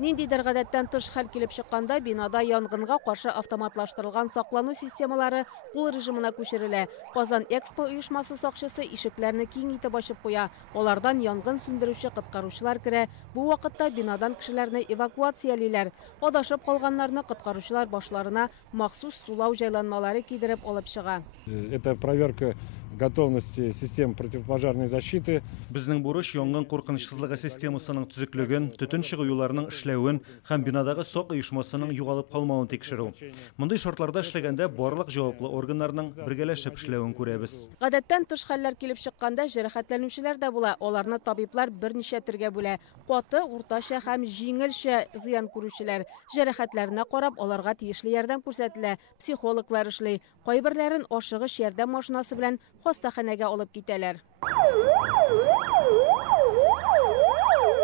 Ниндидер гадәттән тыш хәл килеп чыкканда, бинада янгынга каршы автоматлаштырылган саклану системалары кул режимына күчерелә. Казан Экспо оешмасы сакчысы ишекләрне киң итеп ачып куя. Алардан янгын сүндерүче коткаручылар керә. Бу вакытта бинадан кешеләрне эвакуациялиләр. Адашып калганнарны коткаручылар башларына махсус сулау җайланмалары кидереп алып чыга. Это проверка готовности систем противопожарной защиты. Безнең бурыч янгын куркынычсызлыгы системасының төзеклеген, төтен чыгуюларның эшләвен һәм бинадагы сак оешмасының югалып калмавын тикшерү. Мондый шартларда эшләгәндә барлык җаваплы органнарның бергәләшеп эшләвен күрәбез. Гадәттән тыш хәлләр килеп чыкканда җәрәхәтләнүчеләр дә була. Аларны табиблар берничә төргә бүлә. Каты, уртача һәм җиңелчә зыян күрүчеләр. Җәрәхәтләренә карап, аларга тиешле ярдәм күрсәтелә. Психологлар эшли. Кайберләрен ашыгыч ярдәм машинасы белән хастаханәгә алып китәләр.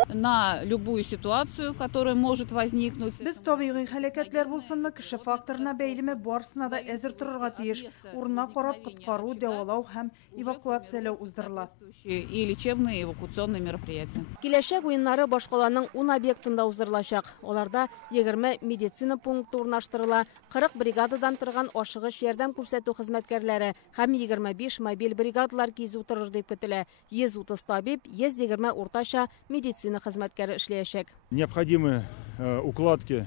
На любую ситуацию, которая может возникнуть. Без табигый һәлакәтләр булсынмы, кеше факторына бәйлеме барысына да әзер торырга тиеш. Урынына карап коткару, дәвалау һәм эвакуацияләу уздырыла. И лечебные эвакуационные мероприятия. Киләчәк уеннары башкаланың 10 объектында уздырылачак. Аларда 20 медицина пункты урнаштырыла, 40 бригададан торган ашыгыч ярдәм күрсәтү хезмәткәрләре һәм 25 мобиль бригадалар кизү торыр дип көтелә. 130 табиб, 120 уртача медицина хезмәткәре эшләячәк. Необходимы укладки,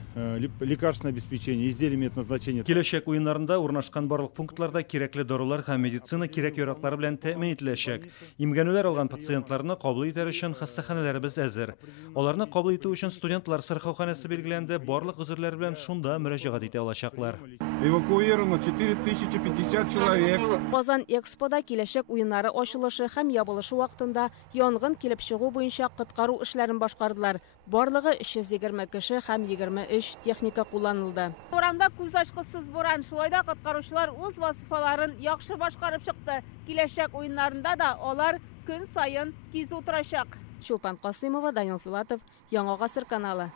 лекарственное обеспечение, изделия медназначения. Киләчәк уеннарында урнашкан барлык пунктларда кирәкле дарулар һәм медицина кирәк-яраклары белән тәэмин ителәчәк. Имгәнүләр алган пациентларны кабул итәр өчен хастаханәләребез әзер. Аларны кабул итү өчен студентлар сырхауханәсе билгеләнде, барлык гозерләр белән шунда мөрәҗәгать итә алачаклар. Эвакуировано 4050 человек. Казан Экспода киләчәк уеннары ачылышы һәм ябылышы вакытында янгын килеп чыгу буенча коткару эшләрен башкардылар. Барлыгы 320 кеше һәм 23 техника кулланылды. Урамда күз ачкысыз буран, шулай да коткаручылар үз вазифаларын яхшы башкарып чыкты. Киләчәк уеннарында да алар көн сайын кизү торачак. Чулпан Касыймова, Данил Филатов, Яңа Гасыр каналы.